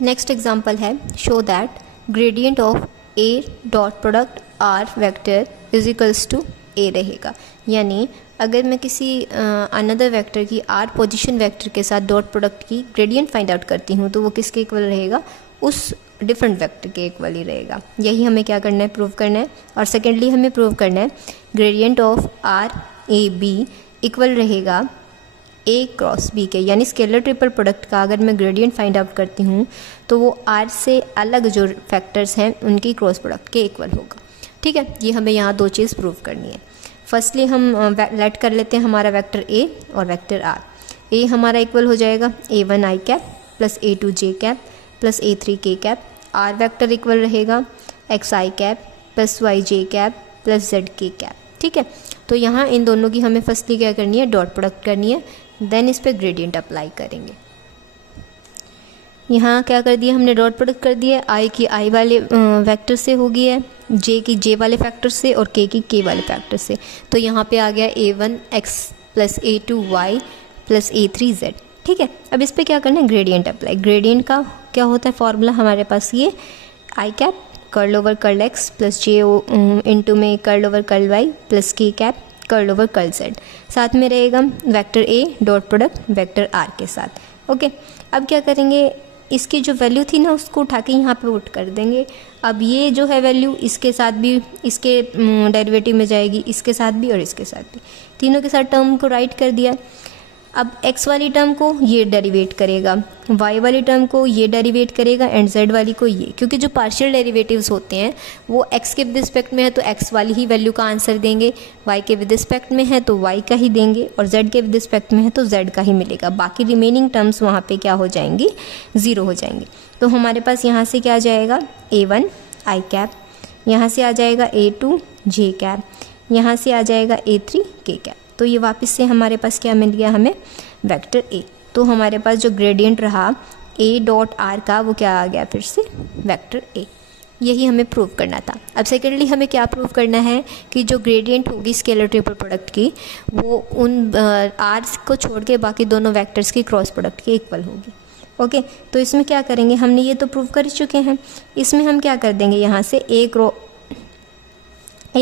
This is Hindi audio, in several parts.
नेक्स्ट एग्जांपल है show that gradient of A dot product R vector is equals to A रहेगा। यानी अगर मैं किसी अनदर वेक्टर की आर पोजीशन वेक्टर के साथ डॉट प्रोडक्ट की ग्रेडियंट फाइंड आउट करती हूँ तो वो किसके इक्वल रहेगा, उस डिफरेंट वेक्टर के इक्वल ही रहेगा। यही हमें क्या करना है, प्रूव करना है। और सेकेंडली हमें प्रूव करना है gradient of r a b equal रहेगा ए क्रॉस बी के, यानी स्केलर ट्रिपल प्रोडक्ट का अगर मैं ग्रेडियंट फाइंड आउट करती हूँ तो वो आर से अलग जो फैक्टर्स हैं उनकी क्रॉस प्रोडक्ट के इक्वल होगा। ठीक है, ये हमें यहाँ दो चीज़ प्रूव करनी है। फर्स्टली हम लेट कर लेते हैं हमारा वेक्टर ए और वेक्टर आर। ए हमारा इक्वल हो जाएगा A1 आई कैप प्लस A2 जे कैप प्लस A3 के कैप। आर वेक्टर इक्वल रहेगा x I cap plus Y J cap plus Z के कैप। ठीक है, तो यहाँ इन दोनों की हमें फर्स्टली क्या करनी है, डॉट प्रोडक्ट करनी है, देन इस पर ग्रेडियंट अप्लाई करेंगे। यहाँ क्या कर दिया हमने, डॉट प्रोडक्ट कर दिया। आई की आई वाले वेक्टर से हो गई है, जे की जे वाले फैक्टर से और के की के वाले फैक्टर से। तो यहाँ पे आ गया A1 x plus A2 y plus A3 z। ठीक है, अब इस पर क्या करना है, ग्रेडियंट अप्लाई। ग्रेडियंट का क्या होता है फॉर्मूला हमारे पास, ये I cap curl over curl x plus J into में curl over curl Y plus के cap curl over curl Z, साथ में रहेगा vector A dot product vector R के साथ। ओके, अब क्या करेंगे, इसकी जो वैल्यू थी ना उसको उठा के यहाँ पे पुट कर देंगे। अब ये जो है वैल्यू इसके साथ भी, इसके डेरिवेटिव में जाएगी, इसके साथ भी और इसके साथ भी, तीनों के साथ टर्म को राइट कर दिया। अब x वाली टर्म को ये डेरिवेट करेगा, y वाली टर्म को ये डेरिवेट करेगा एंड z वाली को ये, क्योंकि जो पार्शियल डेरिवेटिव्स होते हैं वो x के विद रिस्पेक्ट में है तो x वाली ही वैल्यू का आंसर देंगे, y के विद रिस्पेक्ट में है तो y का ही देंगे और z के विद रिस्पेक्ट में है तो z का ही मिलेगा। बाकी रिमेनिंग टर्म्स वहाँ पे क्या हो जाएंगी, ज़ीरो हो जाएंगी। तो हमारे पास यहाँ से क्या आ जाएगा, A1 आई कैप, यहाँ से आ जाएगा A2 जे कैप, यहाँ से आ जाएगा A3 के कैप। तो ये वापस से हमारे पास क्या मिल गया हमें, वेक्टर ए। तो हमारे पास जो ग्रेडियंट रहा ए डॉट आर का वो क्या आ गया, फिर से वेक्टर ए। यही हमें प्रूव करना था। अब सेकेंडली हमें क्या प्रूव करना है कि जो ग्रेडियंट होगी स्केलर ट्रिपल प्रोडक्ट की वो उन आर को छोड़ के बाकी दोनों वेक्टर्स की क्रॉस प्रोडक्ट के इक्वल होगी। ओके, तो इसमें क्या करेंगे, हमने ये तो प्रूव कर चुके हैं, इसमें हम क्या कर देंगे, यहाँ से ए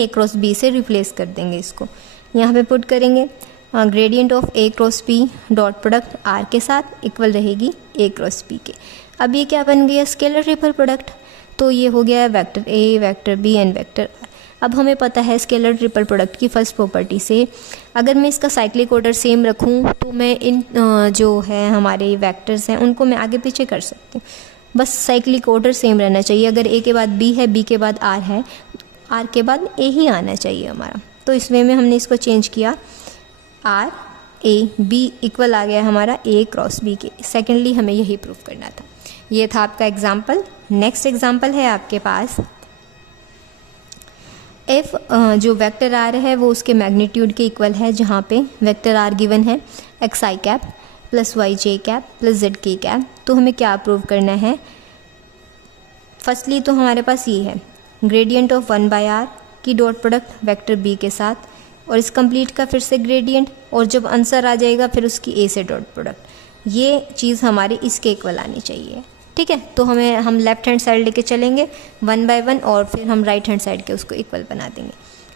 क्रॉस बी से रिप्लेस कर देंगे। इसको यहाँ पे पुट करेंगे, gradient of a cross b dot product r के साथ इक्वल रहेगी ए क्रॉस बी के। अब ये क्या बन गया, स्केलर ट्रिपल प्रोडक्ट। तो ये हो गया vector a vector b and vector r. अब हमें पता है स्केलर ट्रिपल प्रोडक्ट की फर्स्ट प्रॉपर्टी से, अगर मैं इसका साइक्लिक ऑर्डर सेम रखूँ तो मैं इन जो है हमारे वेक्टर्स हैं उनको मैं आगे पीछे कर सकती हूँ, बस साइक्लिक ऑर्डर सेम रहना चाहिए। अगर ए के बाद बी है, बी के बाद आर है, आर के बाद ए ही आना चाहिए हमारा। तो इस वे में हमने इसको चेंज किया, आर ए बी इक्वल आ गया हमारा ए क्रॉस बी के। सेकेंडली हमें यही प्रूव करना था। ये था आपका एग्जाम्पल। नेक्स्ट एग्जाम्पल है आपके पास, एफ जो वेक्टर आर है वो उसके मैग्नीट्यूड के इक्वल है, जहाँ पे वेक्टर आर गिवन है x I cap plus Y J cap plus Z के कैप। तो हमें क्या प्रूव करना है, फर्स्टली तो हमारे पास ये है ग्रेडियंट ऑफ 1/r की डॉट प्रोडक्ट वेक्टर बी के साथ, और इस कंप्लीट का फिर से ग्रेडियंट, और जब आंसर आ जाएगा फिर उसकी ए से डॉट प्रोडक्ट। ये चीज़ हमारी इसके इक्वल आनी चाहिए। ठीक है, तो हम लेफ्ट हैंड साइड लेके चलेंगे 1 बाय 1 और फिर हम राइट हैंड साइड के उसको इक्वल बना देंगे।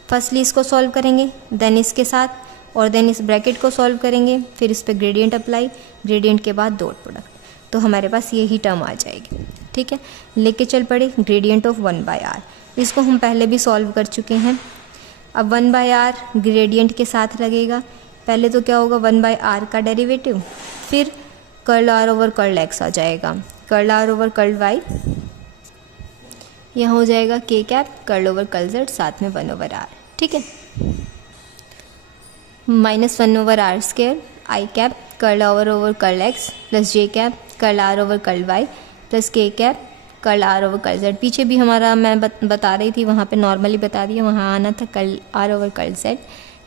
फर्स्टली इसको सॉल्व करेंगे, देन इसके साथ, और देन इस ब्रैकेट को सॉल्व करेंगे, फिर इस पर ग्रेडियंट अप्लाई, ग्रेडियंट के बाद डॉट प्रोडक्ट। तो हमारे पास यही टर्म आ जाएगी। ठीक है, लेके चल पड़े ग्रेडियंट ऑफ 1/r। इसको हम पहले भी सॉल्व कर चुके हैं। अब 1/r ग्रेडियंट के साथ लगेगा। पहले तो क्या होगा, 1/r का डेरिवेटिव, फिर curl r over curl x आ जाएगा, curl r over curl y, यहाँ हो जाएगा k cap curl over curl z, साथ में 1/r। ठीक है, minus 1/r square I cap curl over curl x plus j cap curl r over curl y plus k cap curl r over curl z। पीछे भी हमारा मैं बता रही थी, वहाँ पे नॉर्मली बता दिया, वहाँ आना था curl r over curl z।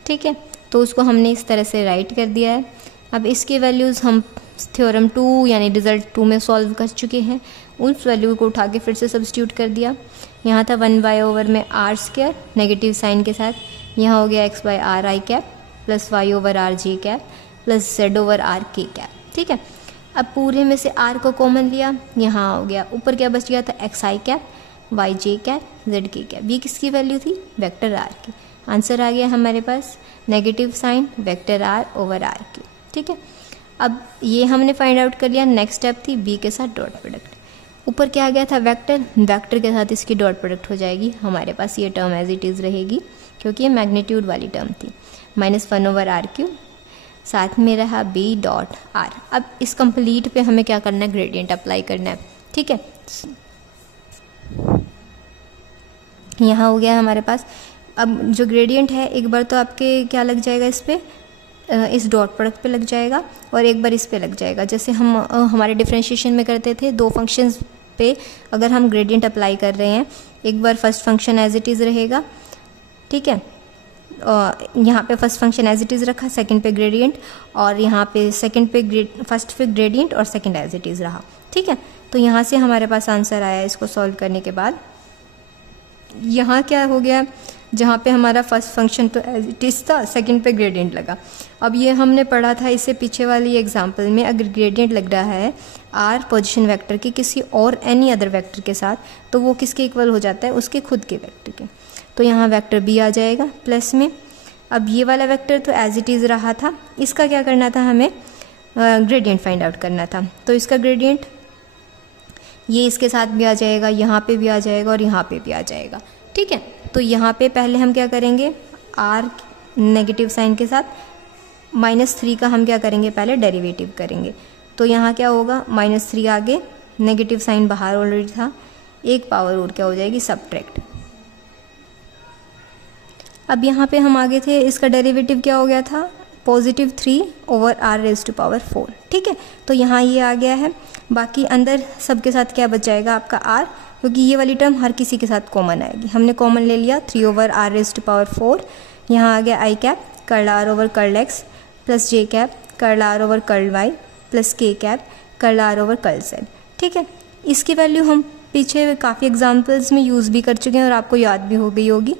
ठीक है, तो उसको हमने इस तरह से राइट कर दिया है। अब इसकी वैल्यूज़ हम थ्योरम 2 यानी रिजल्ट 2 में सॉल्व कर चुके हैं। उस वैल्यू को उठा के फिर से सब्स्टिट्यूट कर दिया। यहाँ था 1 ओवर में r स्क्वायर नेगेटिव साइन के साथ, यहाँ हो गया x by r I cap plus y over r J cap plus z over r K cap. ठीक है, अब पूरे में से r को कॉमन लिया, यहाँ हो गया, ऊपर क्या बच गया था X I cap, Y J cap, Z के कैप। ये किसकी वैल्यू थी? वेक्टर r की। आंसर आ गया हमारे पास negative sign vector r over r की। ठीक है, अब ये हमने फाइंड आउट कर लिया। नेक्स्ट स्टेप थी b के साथ डॉट प्रोडक्ट। ऊपर क्या आ गया था? वेक्टर, वेक्टर के साथ इसकी डॉट प्रोडक्ट हो जाएगी। हमारे पास ये टर्म एज इट इज़ रहेगी क्योंकि ये मैग्नीट्यूड वाली टर्म थी। -1 ओवर r क्यूब, साथ में रहा b डॉट r। अब इस कंप्लीट पे हमें क्या करना है? ग्रेडियंट अप्लाई करना है। ठीक है, यहाँ हो गया हमारे पास। अब जो ग्रेडियंट है एक बार तो आपके क्या लग जाएगा इस पे, इस डॉट प्रोडक्ट पे लग जाएगा और एक बार इस पे लग जाएगा। जैसे हम हमारे डिफरेंशिएशन में करते थे, दो फंक्शंस पे अगर हम ग्रेडियंट अप्लाई कर रहे हैं, एक बार first function as it is रहेगा। ठीक है, यहाँ पे first function as it is रखा, सेकंड पे ग्रेडियंट, और यहाँ पे सेकंड पे फर्स्ट पे ग्रेडियंट और सेकंड एज इट इज़ रहा। ठीक है, तो यहाँ से हमारे पास आंसर आया। इसको सॉल्व करने के बाद यहाँ क्या हो गया? जहाँ पे हमारा फर्स्ट फंक्शन तो एज इट इज़ था, सेकंड पे ग्रेडियंट लगा। अब ये हमने पढ़ा था इससे पीछे वाली एग्जांपल में, अगर ग्रेडियंट लग रहा है r पोजीशन वेक्टर के किसी और एनी अदर वेक्टर के साथ, तो वो किसके इक्वल हो जाता है? उसके खुद के वेक्टर के। तो यहाँ वेक्टर b आ जाएगा प्लस में। अब ये वाला वेक्टर तो एज इट इज़ रहा था, इसका क्या करना था? हमें ग्रेडियंट फाइंड आउट करना था। तो इसका ग्रेडियंट ये इसके साथ भी आ जाएगा, यहाँ पे भी आ जाएगा और यहाँ पे भी आ जाएगा। ठीक है, तो यहाँ पे पहले हम क्या करेंगे? r नेगेटिव साइन के साथ -3 का हम क्या करेंगे? पहले डेरिवेटिव करेंगे। तो यहाँ क्या होगा? -3 आगे, नेगेटिव साइन बाहर ऑलरेडी था, एक पावर और क्या हो जाएगी? सब्ट्रैक्ट। अब यहाँ पे हम आगे थे, इसका डेरिवेटिव क्या हो गया था? +3 ओवर r⁴। ठीक है, तो यहाँ ये आ गया है। बाकी अंदर सबके साथ क्या बच जाएगा? आपका r, क्योंकि ये वाली टर्म हर किसी के साथ कॉमन आएगी। हमने कॉमन ले लिया 3 ओवर r⁴। यहाँ आ गया I cap curl r over curl x plus J cap curl r over curl y plus के cap curl r over curl z। ठीक है, इसकी वैल्यू हम पीछे काफ़ी एग्जाम्पल्स में यूज़ भी कर चुके हैं और आपको याद भी हो गई होगी।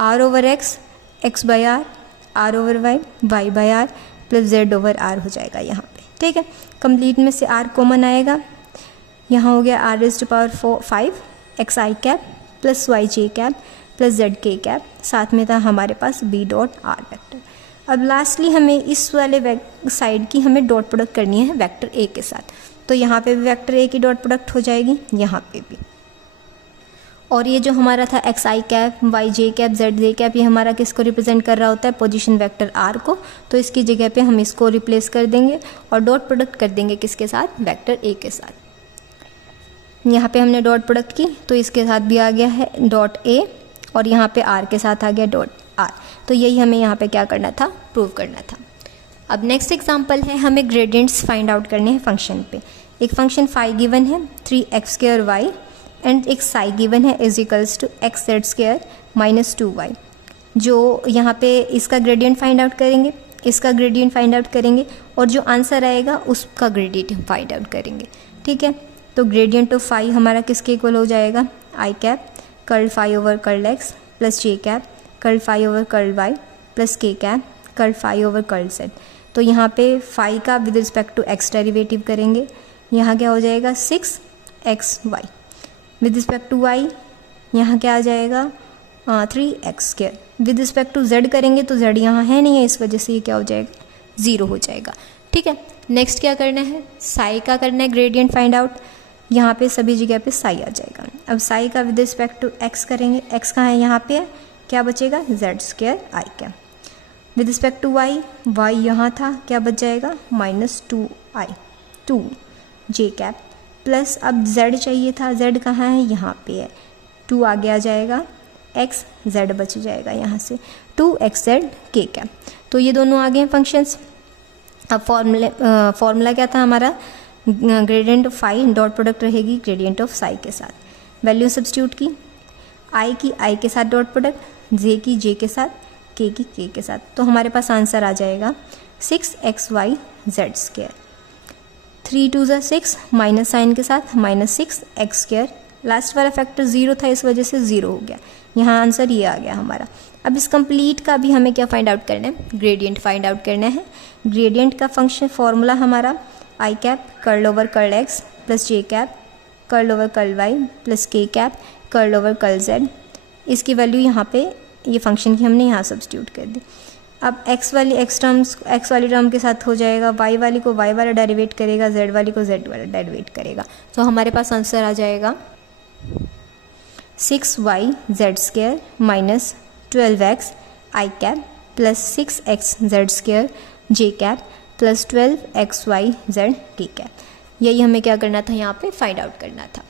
r over x, x by r, r over y, y by r plus z over r हो जाएगा यहाँ पे। ठीक है, कंप्लीट में से r कॉमन आएगा। यहाँ हो गया r⁵ x I cap plus Y J cap plus Z के कैप, साथ में था हमारे पास b डॉट r वेक्टर। अब लास्टली हमें इस वाले साइड की हमें डॉट प्रोडक्ट करनी है वेक्टर a के साथ। तो यहाँ पे भी वेक्टर a की डॉट प्रोडक्ट हो जाएगी, यहाँ पे भी। और ये जो हमारा था X I cap, Y J cap, Z J cap, ये हमारा किसको रिप्रेजेंट कर रहा होता है? पोजीशन वेक्टर r को। तो इसकी जगह पे हम इसको रिप्लेस कर देंगे और डॉट प्रोडक्ट कर देंगे किसके साथ? वेक्टर a के साथ। यहाँ पे हमने डॉट प्रोडक्ट की तो इसके साथ भी आ गया है डॉट a और यहाँ पे r के साथ आ गया डॉट r। तो यही हमें यहाँ पे क्या करना था? प्रूव करना था। अब नेक्स्ट एग्जांपल है, हमें ग्रेडियंट्स फाइंड आउट करने हैं फंक्शन पे। एक फंक्शन फाई गिवन है 3x² y एंड एक साई गिवन है is equals to xz² -2y। जो यहाँ पे इसका ग्रेडियंट फाइंड आउट करेंगे, इसका ग्रेडियंट फाइंड आउट करेंगे और जो आंसर आएगा उसका ग्रेडियंट फाइंड आउट करेंगे। ठीक है, तो ग्रेडियंट ऑफ फाई हमारा किसके इक्वल हो जाएगा? I cap curl phi over curl x plus J cap curl phi over curl y plus के cap curl phi over curl z। तो यहाँ पे फाई का with respect to x derivative करेंगे, यहाँ क्या हो जाएगा? 6xy। With respect to y यहाँ क्या आ जाएगा? 3x²। With respect to z करेंगे तो z यहाँ है नहीं है, इस वजह से ये क्या हो जाएगा? 0 हो जाएगा। ठीक है, नेक्स्ट क्या करना है? साई का करना है ग्रेडियंट फाइंड आउट। यहाँ पे सभी जगह पे साई आ जाएगा। अब साई का विद रिस्पेक्ट टू x करेंगे, x कहाँ है? यहाँ पे है, क्या बचेगा? z² i cap. With respect to y, y यहाँ था, क्या बच जाएगा? -2i 2 जे कैप प्लस अब z चाहिए था, z कहाँ है? यहाँ पे है, 2 आगे आ जाएगा, x z बच जाएगा यहाँ से 2xz के कैप। तो ये दोनों आ गए हैं फंक्शंस। अब फॉर्मूला क्या था हमारा? Gradient of phi dot product रहेगी ग्रेडियंट ऑफ साई के साथ। वैल्यू सब्स्टिट्यूट की, आई की आई के साथ डॉट प्रोडक्ट, जे की जे के साथ, के की के के साथ। तो हमारे पास आंसर आ जाएगा 6xy z²। 3 2 ज़ा 6 माइनस साइन के साथ -6x²। लास्ट वाला फैक्टर 0 था, इस वजह से 0 हो गया। यहाँ आंसर ये आ गया हमारा। अब इस कंप्लीट का भी हमें क्या फाइंड आउट करना है? ग्रेडियंट फाइंड आउट करना है। ग्रेडियंट का फंक्शन फॉर्मूला हमारा i cap curl over curl x plus J cap curl over curl Y plus के cap curl over curl z. इसकी वैल्यू यहाँ पे ये फंक्शन की हमने यहाँ सब्स्टिट्यूट कर दी। अब एक्स वाली टर्म के साथ हो जाएगा, वाई वाली को वाई वाला डेरिवेट करेगा, जेड वाली को जेड वाला डेरिवेट करेगा। तो हमारे पास आंसर आ जाएगा 6y z square minus 12x i cap plus 6x z square j cap plus 12xy z के कैप। यही हमें क्या करना था, यहाँ पे फाइंड आउट करना था।